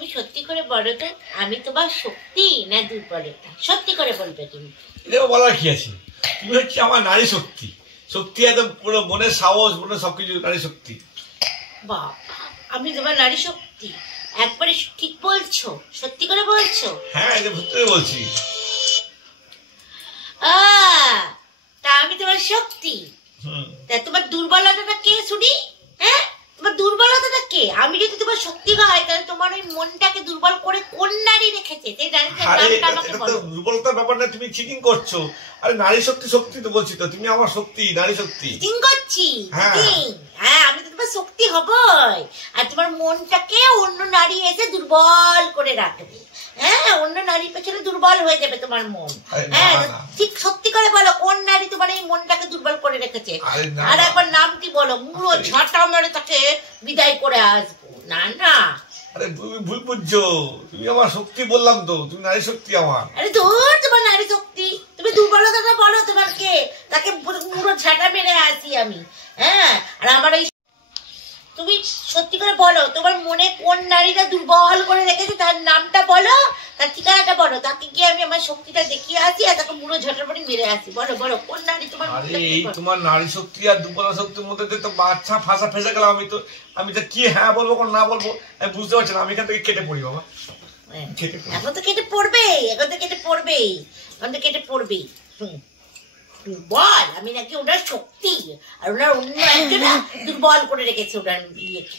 তুমি সত্যি করে বলো তো, আমি তোমার শক্তি না দুর্বলতা? সত্যি করে বলবে তুমি। এটাও বলার কি আছে? তুমি হচ্ছে আমার নারী শক্তি। শক্তি একদম পুরো মনের সাহস, মনের সবকিছু নারী শক্তি। বাবা, আমি তোমার নারী শক্তি? একবারে ঠিক বলছো? সত্যি করে বলছো? হ্যাঁ, এটা ভুতুরে বলছি। তা আমি তোমার শক্তি, তা তোমার দুর্বলতাটা কে শুনি? হ্যাঁ, তোমার দুর্বলতাটা কে? আমি যদি তোমার শক্তি হয়, তাহলে তোমার ওই মনটাকে দুর্বল করে কোন নারী রেখেছে? সেই নারীটার নামটা আমাকে বলো। দুর্বলতার ব্যাপার না, তুমি চিটিং করছো। আরে নারী শক্তি, শক্তি তো বলছি তো, তুমি আমার শক্তি, নারী শক্তি। চিটিং করছি? হ্যাঁ, আমি তো তোমার শক্তি হবই। আর তোমার মনটাকে অন্য নারী এসে দুর্বল করে রাখবে। হ্যাঁ, অন্য নারীর পেছনে দুর্বল হয়ে যাবে তোমার মন। হ্যাঁ, ঠিক সত্যি করে বলো, কোন নারী তোমার এই মনটাকে দুর্বল করে রেখেছে? আর একবার নামটি বলো, মুড়ো ঝাঁটা মেরে তাকে বিদায় করে আসবো। না না, আরে তুমি ভুল বুঝছো। তুমি আমার শক্তি বললাম তো, তুমি নারী শক্তি আমার। আরে ধুর, তোমার নারী শক্তি। তুমি দুর্বলতাটা বলো তোমার কে, তাকে মুড়ো ঝাঁটা মেরে আসি আমি। হ্যাঁ, আর আমার এই তুমি সত্যি করে বলো, তোমার মনে কোন নারীটা দুর্বল করে রেখেছে, তার নামটা বলো, তার ঠিকানাটা বলো, তাকে গিয়ে আমি আমার শক্তিটা দেখিয়ে আসি আর তাকে মুড়ো ঝাঁটা পরে মেরে আসি। বলো বলো, কোন নারী তোমার? এই তোমার নারী শক্তি আর দুর্বল শক্তির মধ্যে তো বাচ্চা ফাঁসা ফেসে গেলাম। আমি তো কি হ্যাঁ বলবো কোন না বলবো আমি বুঝতে পারছি না। আমি এখান থেকে কেটে পড়ি বাবা। এখন তো কেটে পড়বে, এখন তো কেটে পড়বে, এখন তো কেটে পড়বে। দুর্বল আমি নাকি ওনার শক্তি, আর ওনার অন্য একজন দুর্বল করে রেখেছে ওনার ইয়েকে।